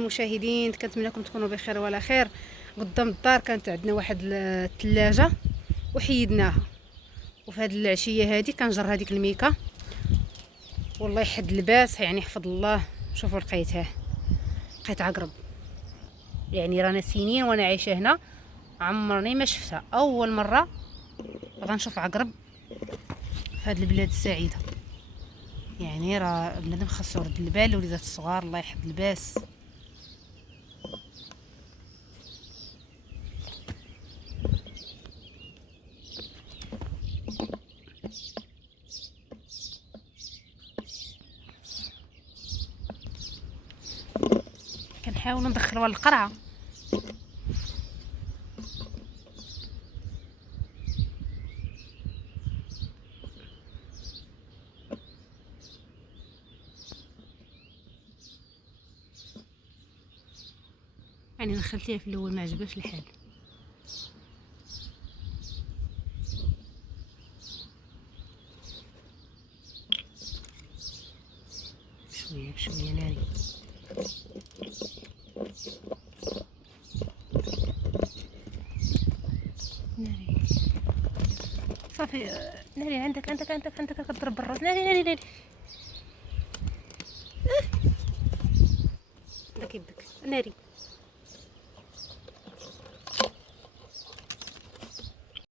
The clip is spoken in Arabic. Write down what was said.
المشاهدين، كنتمنىكم تكونوا بخير وعلى خير. قدام الدار كانت عندنا واحد الثلاجه وحيدناها، وفي هذه العشيه هذه كنجر هذيك الميكا والله يحد الباس، يعني حفظ الله. شوفوا لقيتها، لقيت عقرب. يعني رانا سنين وانا عايشه هنا، عمرني ما شفتها، اول مره غنشوف عقرب في هذه البلاد السعيده. يعني راه بنادم خاصو يرد البال لوليدات الصغار، الله يحد الباس. كنحاولوا ندخلوها للقرعه. يعني دخلتيها في الاول ما عجبهاش الحال. بشويه بشويه ناري. ناري صافي. ناري عندك كضرب بالراس. ناري عندك يدك ناري.